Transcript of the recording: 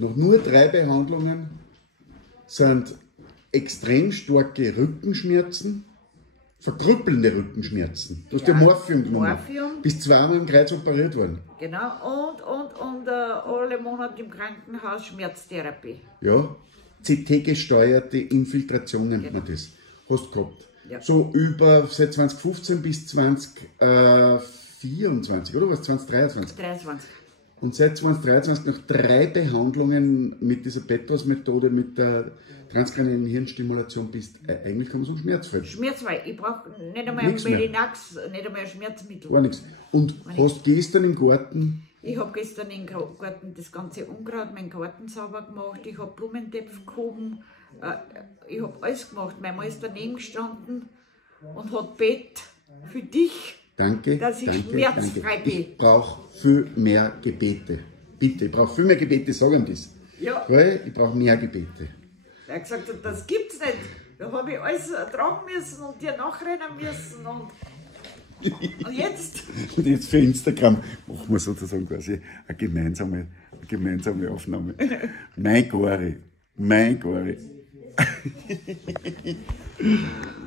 Nach nur 3 Behandlungen sind extrem starke Rückenschmerzen, verkrüppelnde Rückenschmerzen. Du hast ja Morphium genommen. Morphium. Bist 2-mal im Kreuz operiert worden. Genau, und alle Monate im Krankenhaus Schmerztherapie. Ja, CT-gesteuerte Infiltration nennt man das. Hast du gehabt. Ja. So über seit 2015 bis 2024, oder was? 2023? 23. Und seit 2023, nach 3 Behandlungen mit dieser Petros-Methode, mit der transkraniellen Hirnstimulation, bist eigentlich, kann man sagen, schmerzfrei. Schmerzfrei. Ich brauche nicht einmal Nichts mehr. Melinax, nicht einmal ein Schmerzmittel. Gar nichts. Und hast gestern im Garten, Ich habe gestern im Garten das ganze Unkraut, meinen Garten sauber gemacht, ich habe Blumentöpfe gehoben, ich habe alles gemacht. Meine Mama ist daneben gestanden und hat Bett für dich, danke, dass ich danke, schmerzfrei danke. bin. Ich brauche viel mehr Gebete. Bitte, ich brauche viel mehr Gebete, sagen das. Ja. Weil ich brauche mehr Gebete. Er hat gesagt, das gibt's nicht. Da habe ich alles ertragen müssen und dir nachrennen müssen und jetzt? Und jetzt für Instagram machen wir sozusagen quasi eine gemeinsame Aufnahme. Mein Gori.